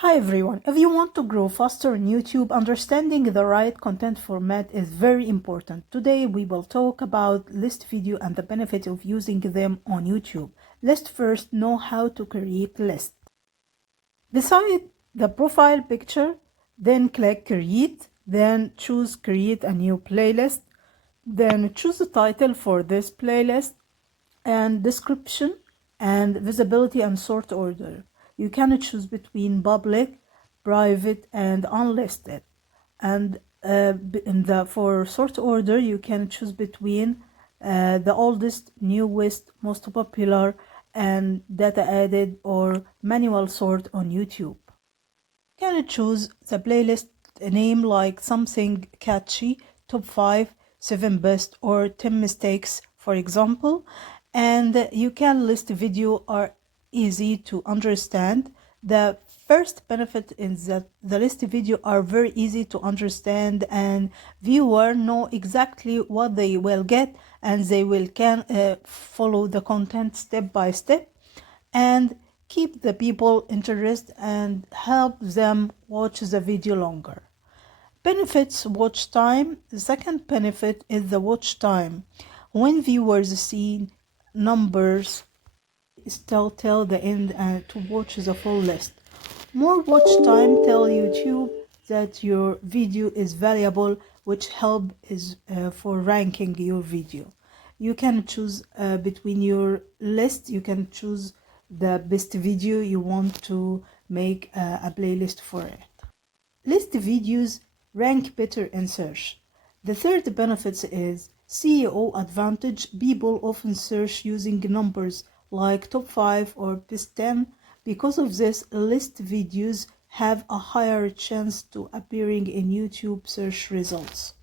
Hi everyone, if you want to grow faster on YouTube, understanding the right content format is very important. Today we will talk about list video and the benefit of using them on YouTube. Let's first know how to create list. Decide the profile picture, then click create, then choose create a new playlist, then choose the title for this playlist and description and visibility and sort order. You can choose between public, private, and unlisted. And for sort order, you can choose between the oldest, newest, most popular, and data added or manual sort on YouTube. You can choose the playlist name like something catchy, top 5, 7 best, or 10 mistakes, for example. And you can list video are easy to understand. The first benefit is that the list video are very easy to understand and viewer know exactly what they will get and they will follow the content step by step and keep the people interested and help them watch the video longer. Benefits watch time. The second benefit is the watch time. When viewers see numbers, still till the end to watch the full list. More watch time tell YouTube that your video is valuable, which help is for ranking your video. You can choose between your list. You can choose the best video you want to make a playlist for it. List videos rank better in search. The third benefit is SEO advantage. People often search using numbers like top 5 or best 10. Because of this, list videos have a higher chance to appearing in YouTube search results.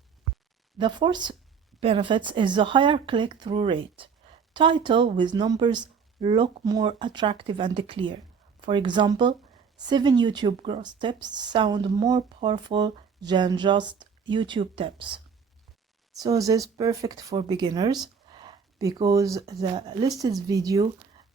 The fourth benefit is the higher click-through rate. Title with numbers look more attractive and clear. For example, 7 YouTube growth tips sound more powerful than just YouTube tips. So this is perfect for beginners because the listed video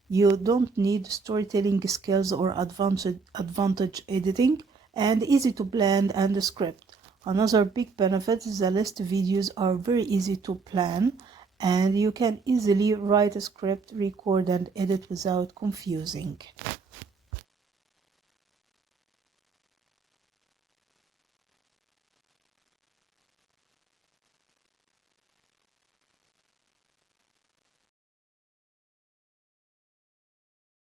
you don't need storytelling skills or advantage editing and easy to plan and script. Another big benefit is the list videos are very easy to plan and you can easily write a script, record and edit without confusing.